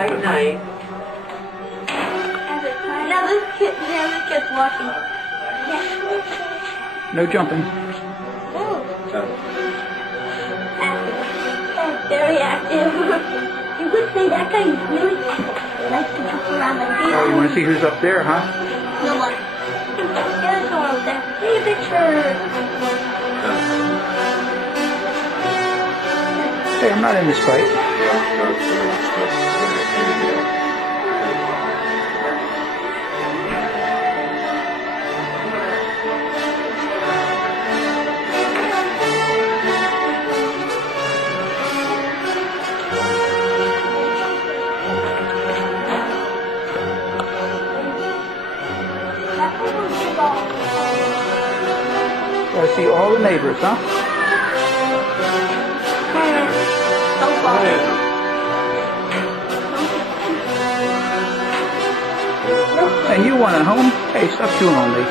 Tight night. Now this kid's walking. No jumping. Very active. You could say that guy is really active. He likes to jump around like this. Oh, you want to see who's up there, huh? No one. There's no one up there. Take a picture. Hey, I'm not in this fight. I see all the neighbors, huh? And you want a home? Hey, stop chewing on me.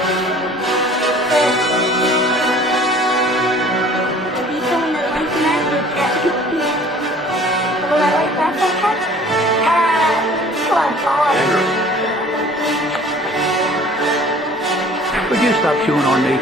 Would you stop chewing on me?